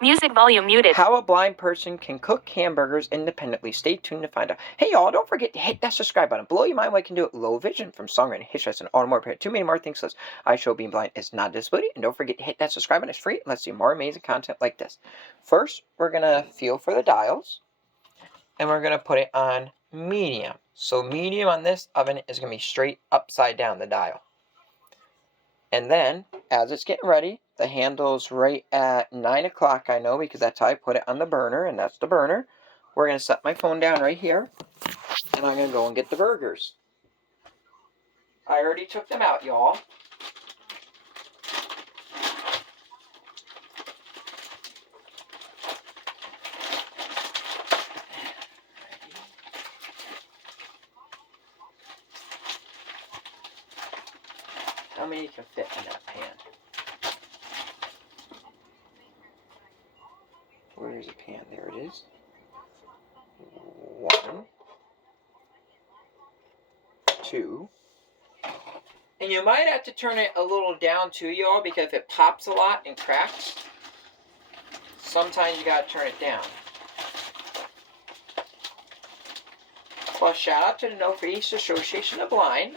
Music volume muted. How a blind person can cook hamburgers independently. Stay tuned to find out. Hey y'all, don't forget to hit that subscribe button. Blow your mind what I can do it. Low vision from songwriting, history, and all more. Too many more things. I show being blind is not a disability. And don't forget to hit that subscribe button. It's free. Let's see more amazing content like this. First, we're going to feel for the dials. And we're going to put it on medium. So medium on this oven is going to be straight upside down the dial. And then, as it's getting ready, the handle's right at 9 o'clock, I know, because that's how I put it on the burner, and that's the burner. We're going to set my phone down right here, and I'm going to go and get the burgers. I already took them out, y'all. How many can fit in that pan? Where is the pan? There it is. 1, 2. And you might have to turn it a little down too, y'all, because if it pops a lot and cracks, sometimes you gotta turn it down. Well, shout out to the Northeast Association of Blind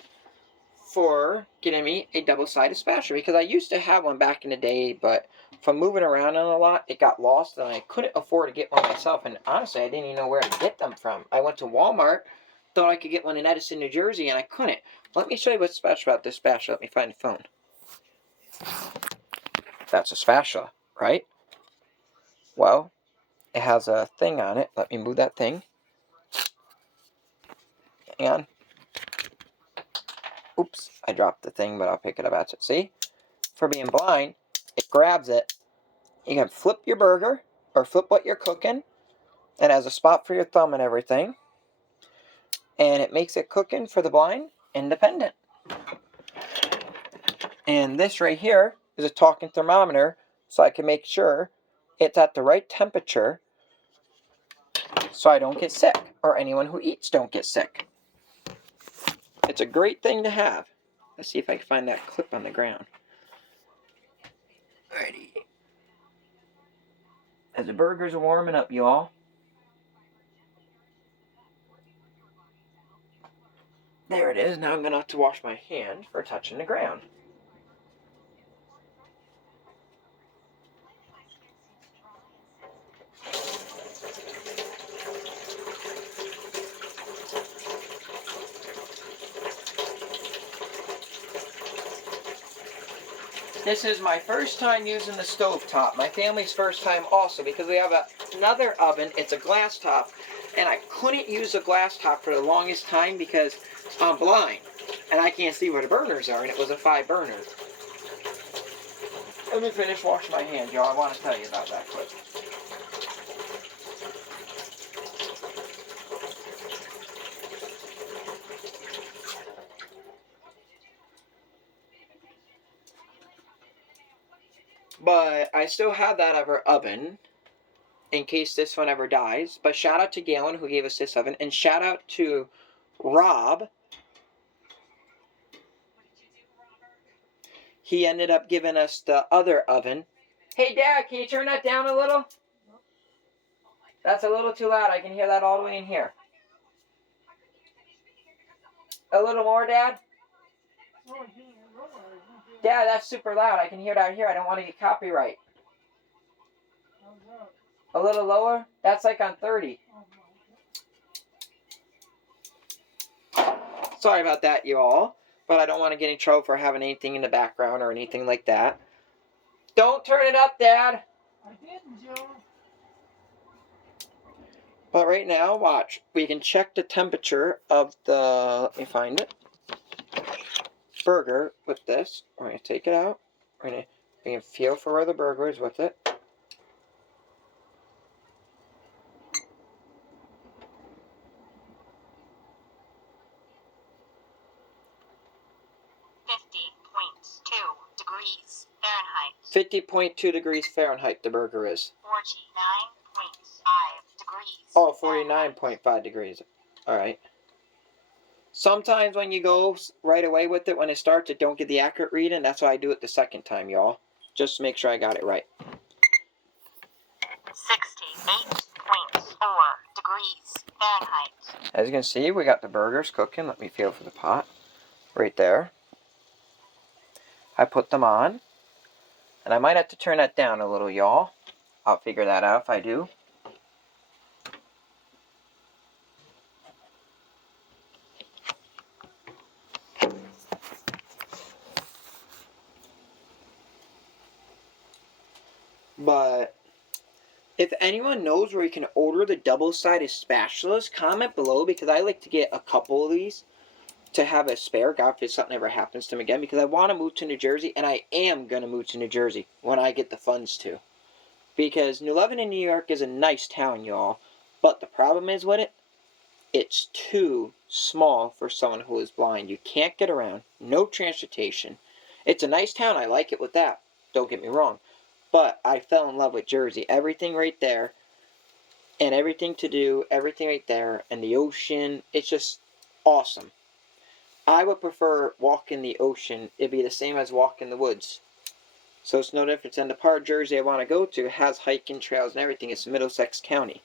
for getting me a double-sided spatula, because I used to have one back in the day, but from moving around a lot, it got lost, and I couldn't afford to get one myself, and honestly, I didn't even know where to get them from. I went to Walmart, thought I could get one in Edison, New Jersey, and I couldn't. Let me show you what's special about this spatula. Let me find the phone. That's a spatula, right? Well, it has a thing on it. Let me move that thing. Hang on. Oops, I dropped the thing, but I'll pick it up after. See? For being blind, it grabs it. You can flip your burger, or flip what you're cooking. It has a spot for your thumb and everything. And it makes it cooking for the blind independent. And this right here is a talking thermometer, so I can make sure it's at the right temperature so I don't get sick, or anyone who eats don't get sick. It's a great thing to have. Let's see if I can find that clip on the ground. Alrighty. As the burgers are warming up, y'all. There it is. Now I'm going to have to wash my hand for touching the ground. This is my first time using the stovetop. My family's first time also, because we have another oven. It's a glass top, and I couldn't use a glass top for the longest time because I'm blind and I can't see where the burners are, and it was a 5 burner. Let me finish washing my hands, y'all. I want to tell you about that quick. But I still have that other oven in case this one ever dies. But shout out to Galen who gave us this oven. And shout out to Rob. He ended up giving us the other oven. Hey, Dad, can you turn that down a little? That's a little too loud. I can hear that all the way in here. A little more, Dad? Dad, that's super loud. I can hear it out here. I don't want to get copyright. A little lower? That's like on 30. Sorry about that, you all. But I don't want to get in trouble for having anything in the background or anything like that. Don't turn it up, Dad. I didn't, Joe. But right now, watch. We can check the temperature of the, let me find it, burger with this. We're going to take it out. We can feel for where the burger is with it. Degrees Fahrenheit. 50.2 degrees Fahrenheit the burger is. 49.5 degrees. Oh, 49.5 degrees. Alright. Sometimes when you go right away with it, when it starts, it don't get the accurate reading. That's why I do it the second time, y'all. Just to make sure I got it right. degrees Fahrenheit. As you can see, we got the burgers cooking. Let me feel for the pot. Right there. I put them on. And I might have to turn that down a little, y'all. I'll figure that out if I do. But if anyone knows where you can order the double-sided spatulas, comment below, because I like to get a couple of these to have a spare, God forbid something ever happens to me again, because I want to move to New Jersey, and I am going to move to New Jersey when I get the funds to. Because New Lebanon, New York is a nice town, y'all, but the problem is with it, it's too small for someone who is blind. You can't get around, no transportation. It's a nice town, I like it with that, don't get me wrong. But I fell in love with Jersey. Everything right there, and everything to do, everything right there, and the ocean, it's just awesome. I would prefer walking the ocean. It'd be the same as walking the woods. So it's no difference. And the part of Jersey I want to go to has hiking trails and everything. It's Middlesex County.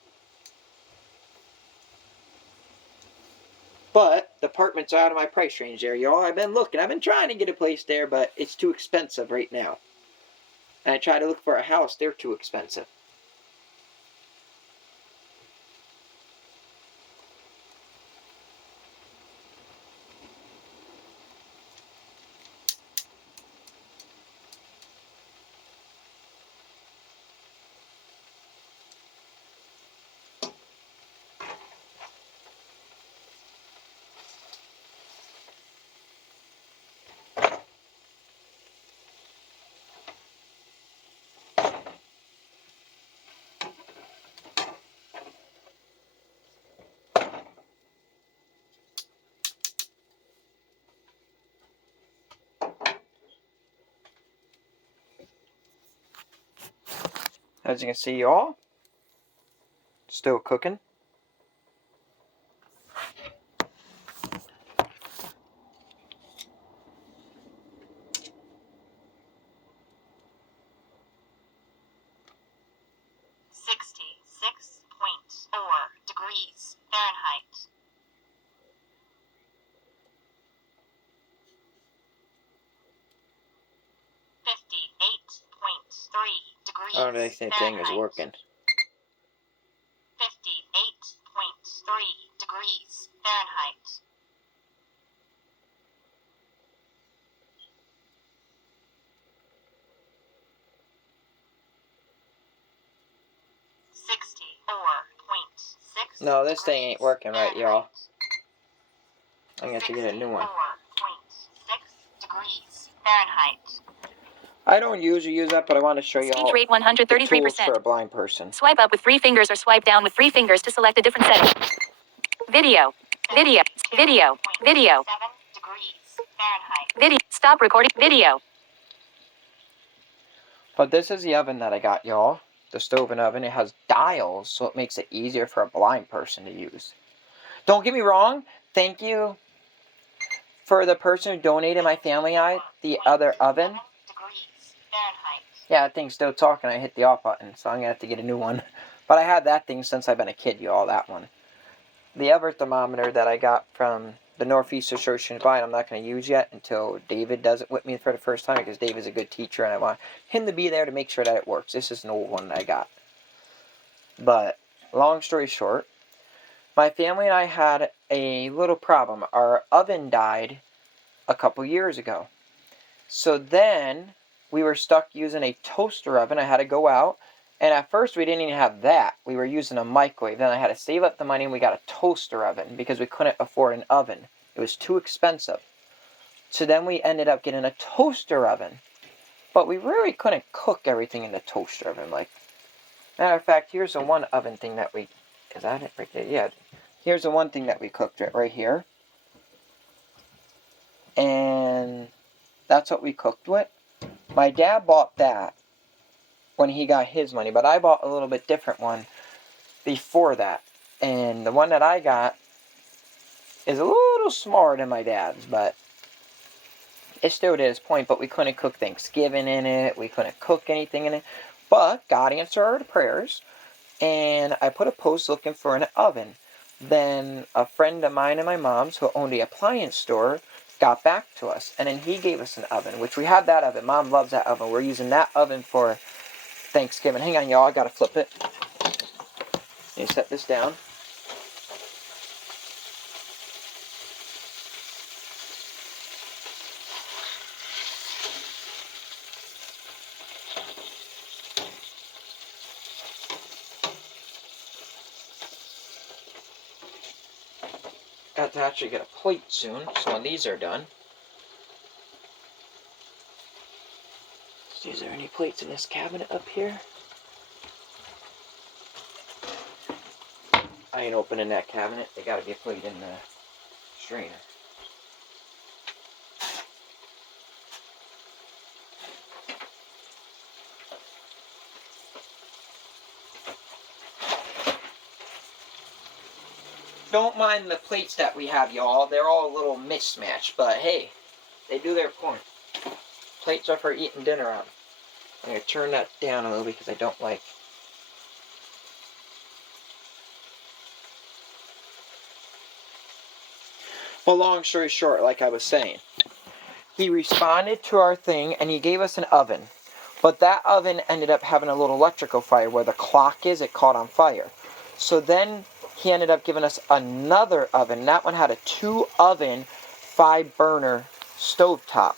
But the apartments are out of my price range there, y'all. I've been looking. I've been trying to get a place there, but it's too expensive right now. And I try to look for a house. They're too expensive. As you can see, y'all, still cooking. Degrees Fahrenheit. 58.3 degrees. I don't know if anything is working. 58.3 degrees Fahrenheit. No, this thing ain't working right, y'all. I'm going to have to get a new one. 4.6 degrees Fahrenheit. I don't usually use that, but I want to show you all Speech rate the tools 133%. for a blind person. Swipe up with 3 fingers or swipe down with 3 fingers to select a different setting. Video. Video. Video. Video. 7 degrees Fahrenheit. Video. Stop recording. Video. But this is the oven that I got, y'all. The stove and oven. It has dials, so it makes it easier for a blind person to use. Don't get me wrong. Thank you for the person who donated my family the other oven. Yeah, that thing's still talking. I hit the off button, so I'm going to have to get a new one. But I had that thing since I've been a kid, y'all, that one. The other thermometer that I got from the Northeast Association of Blind, I'm not going to use yet until David does it with me for the first time, because David's a good teacher, and I want him to be there to make sure that it works. This is an old one that I got. But, long story short, my family and I had a little problem. Our oven died a couple years ago. So then we were stuck using a toaster oven. I had to go out, and at first we didn't even have that. We were using a microwave. Then I had to save up the money, and we got a toaster oven because we couldn't afford an oven. It was too expensive. So then we ended up getting a toaster oven. But we really couldn't cook everything in the toaster oven. Like, matter of fact, here's the one oven thing that we... Is that it right there? Yeah. Here's the one thing that we cooked right here. And that's what we cooked with. My dad bought that when he got his money, but I bought a little bit different one before that. And the one that I got is a little smaller than my dad's, but it still did its point. But we couldn't cook Thanksgiving in it. We couldn't cook anything in it. But God answered our prayers. and I put a post looking for an oven. Then a friend of mine and my mom's who owned the appliance store got back to us, and then he gave us an oven, which we have that oven. Mom loves that oven. We're using that oven for Thanksgiving. Hang on, y'all. I gotta flip it. You set this down. Got to actually get a plate soon, so when these are done. Is there any plates in this cabinet up here? I ain't opening that cabinet. They gotta be a plate in the strainer. Don't mind the plates that we have, y'all. They're all a little mismatched, but hey, they do their point. Plates are for eating dinner on. I'm going to turn that down a little because I don't like. Well, long story short, like I was saying, he responded to our thing and he gave us an oven. But that oven ended up having a little electrical fire where the clock is, it caught on fire. So then he ended up giving us another oven. That one had a 2-oven, 5-burner stovetop.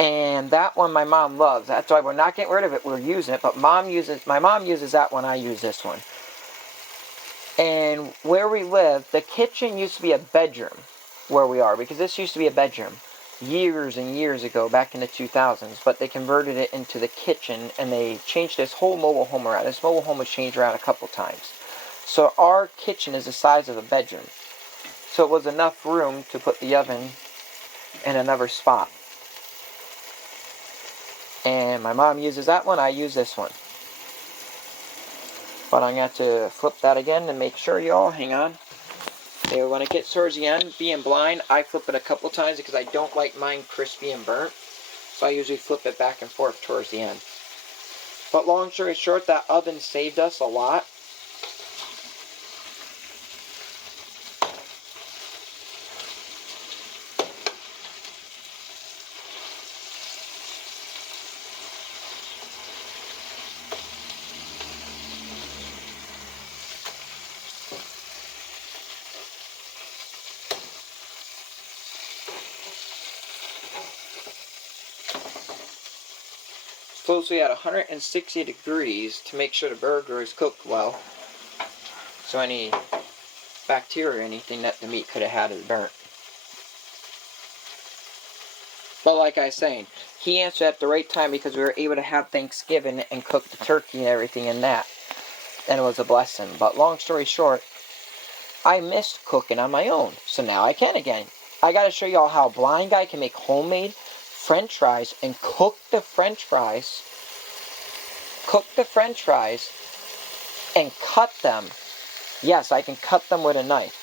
And that one my mom loves. That's why we're not getting rid of it. We're using it. But my mom uses that one. I use this one. And where we live, the kitchen used to be a bedroom where we are. Because this used to be a bedroom years and years ago, back in the 2000s. But they converted it into the kitchen. And they changed this whole mobile home around. This mobile home was changed around a couple times. So our kitchen is the size of a bedroom. So it was enough room to put the oven in another spot. And my mom uses that one, I use this one. But I'm going to have to flip that again to make sure, y'all. Hang on. Okay, when it gets towards the end, being blind, I flip it a couple times because I don't like mine crispy and burnt. So I usually flip it back and forth towards the end. But long story short, that oven saved us a lot. Supposed to be at 160 degrees to make sure the burger is cooked well. So any bacteria or anything that the meat could have had is burnt. But like I was saying, he answered at the right time because we were able to have Thanksgiving and cook the turkey and everything in that. And it was a blessing. But long story short, I missed cooking on my own. So now I can again. I got to show y'all how a blind guy can make homemade French fries and cook the French fries. Cook the French fries and cut them. Yes, I can cut them with a knife.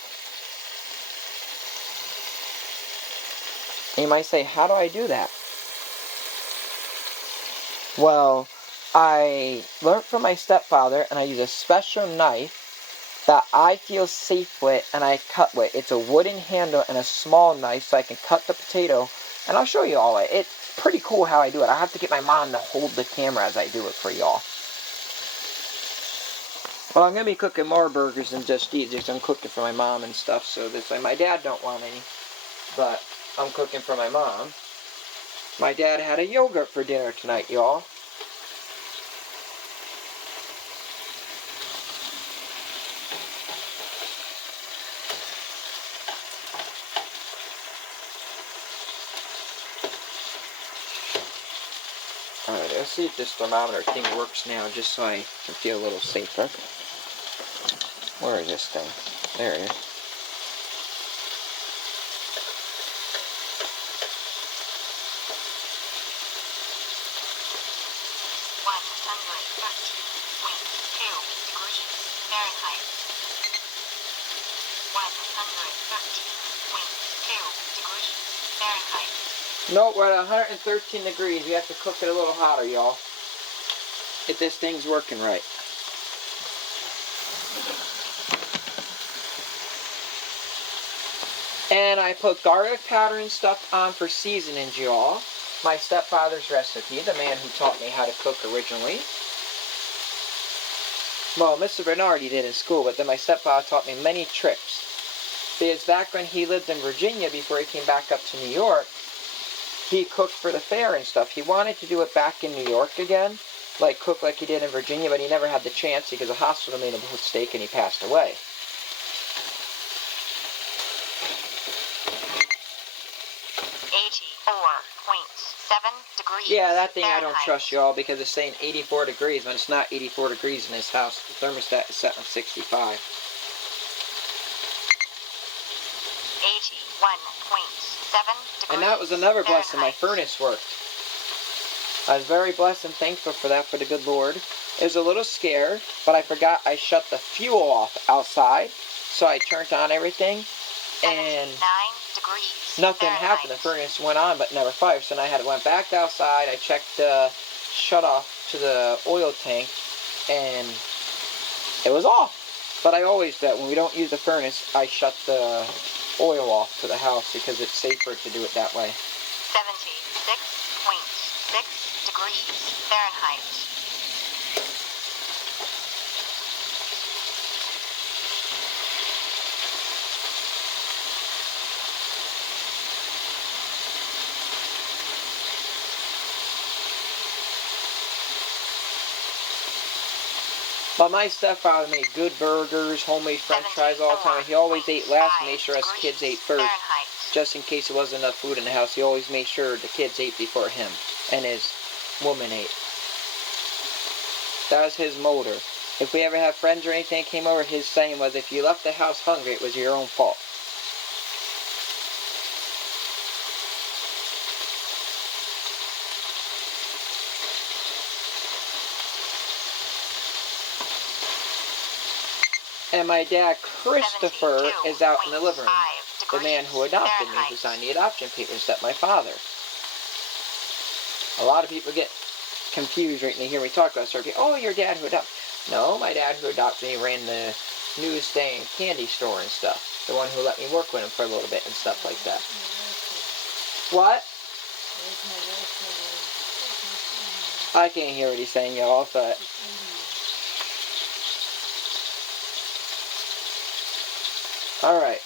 And you might say, how do I do that? Well, I learned from my stepfather, and I use a special knife that I feel safe with, and I cut with. It's a wooden handle and a small knife, so I can cut the potato, and I'll show you all it. It's pretty cool how I do it. I have to get my mom to hold the camera as I do it for y'all. Well, I'm going to be cooking more burgers than just these, because I'm cooking for my mom and stuff, so this way my dad don't want any, but I'm cooking for my mom. My dad had a yogurt for dinner tonight, y'all. Alright, let's see if this thermometer thing works now, just so I can feel a little safer. Where is this thing? There it is. No, we're at 113 degrees. We have to cook it a little hotter, y'all. if this thing's working right. And I put garlic powder and stuff on for seasonings, y'all. My stepfather's recipe, the man who taught me how to cook originally. Well, Mr. Bernardi did in school, but then my stepfather taught me many tricks. Because back when he lived in Virginia, before he came back up to New York, he cooked for the fair and stuff. He wanted to do it back in New York again, like cook like he did in Virginia, but he never had the chance because the hospital made a mistake and he passed away. 84.7 degrees. Yeah, that thing I don't Fahrenheit. trust, y'all, because it's saying 84 degrees when it's not 84 degrees in this house. The thermostat is set on 65. 81.7 degrees. And that was another blessing. My Fahrenheit. furnace worked. I was very blessed and thankful for that, for the good Lord. It was a little scare, but I forgot I shut the fuel off outside, so I turned on everything, and 79 degrees. nothing Fahrenheit. happened. The furnace went on, but never fired. So then I went back outside. I checked the shut off to the oil tank, and it was off. But I always do. When we don't use the furnace, I shut the oil off to the house because it's safer to do it that way. 76.6 degrees Fahrenheit. But my stepfather made good burgers, homemade french fries all the time. He always ate last and made sure us kids ate first. Fahrenheit. Just in case there wasn't enough food in the house, he always made sure the kids ate before him. And his woman ate. That was his motive. If we ever had friends or anything that came over, his saying was, if you left the house hungry, it was your own fault. And my dad, Christopher, is out in the living room. The man who adopted me, who signed the adoption papers, that my father. A lot of people get confused right when they hear me talk about it. Oh, your dad who adopted. No, my dad who adopted me ran the newsstand candy store and stuff. The one who let me work with him for a little bit and stuff like that. What? I can't hear what he's saying, y'all, but... Alright.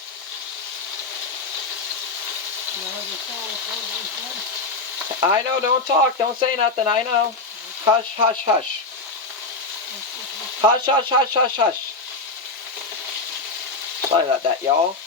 I know, don't talk, don't say nothing, I know. Hush, hush, hush. Hush, hush, hush, hush, hush. Sorry about that, y'all.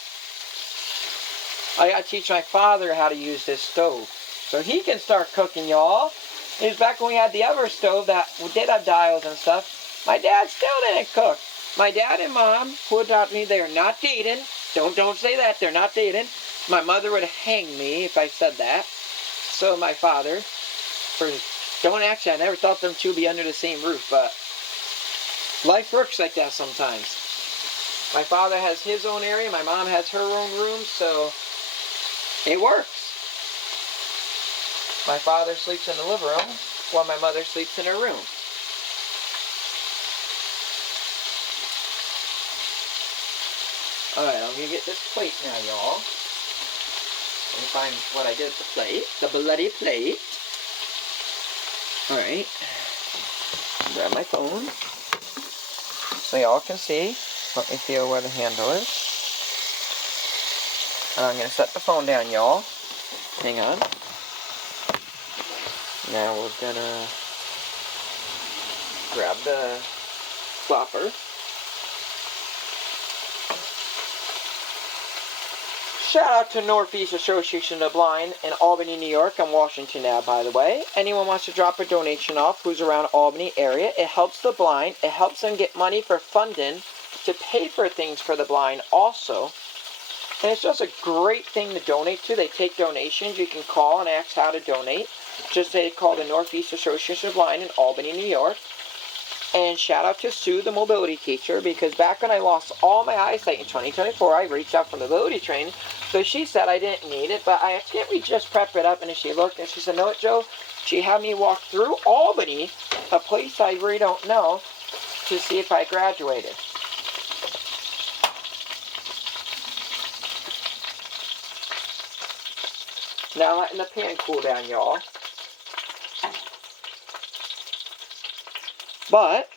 I gotta teach my father how to use this stove, so he can start cooking, y'all. It was back when we had the other stove that did have dials and stuff. My dad still didn't cook. My dad and mom, who adopted me, they are not dating. Don't say that, they're not dating. My mother would hang me if I said that. So my father, I never thought them two would be under the same roof, but life works like that sometimes. My father has his own area, my mom has her own room, so it works. My father sleeps in the living room while my mother sleeps in her room. Alright, I'm gonna get this plate now, y'all. Let me find what I did with the plate. The bloody plate. Alright. Grab my phone. So y'all can see. Let me feel where the handle is. And I'm gonna set the phone down, y'all. Hang on. Now we're gonna grab the flopper. Shout out to Northeast Association of the Blind in Albany, New York. I'm Washington now, by the way. Anyone wants to drop a donation off who's around Albany area, it helps the blind. It helps them get money for funding to pay for things for the blind also. And it's just a great thing to donate to. They take donations. You can call and ask how to donate. Just say call the Northeast Association of the Blind in Albany, New York. And shout out to Sue, the mobility teacher, because back when I lost all my eyesight in 2024, I reached out for mobility training. So she said I didn't need it, but I can't we just prep it up? And she looked and she said, "No, Joe." She had me walk through Albany, a place I really don't know, to see if I graduated. Now letting the pan cool down, y'all. But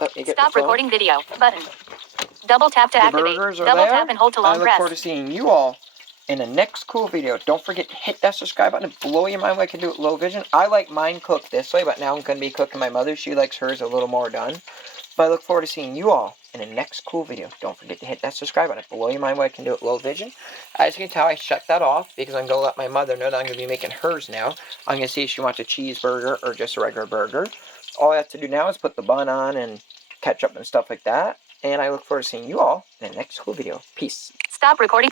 let me get Stop the phone. recording video button. Double tap to The activate. burgers are Double there. tap and hold to I long look press. forward to seeing you all in the next cool video. Don't forget to hit that subscribe button and blow your mind what I can do with low vision. I like mine cooked this way, but now I'm going to be cooking my mother. She likes hers a little more done. But I look forward to seeing you all in the next cool video. Don't forget to hit that subscribe button. Blow your mind what I can do with low vision. As you can tell, I shut that off because I'm going to let my mother know that I'm going to be making hers now. I'm going to see if she wants a cheeseburger or just a regular burger. All I have to do now is put the bun on and ketchup and stuff like that. And I look forward to seeing you all in the next cool video. Peace. Stop recording.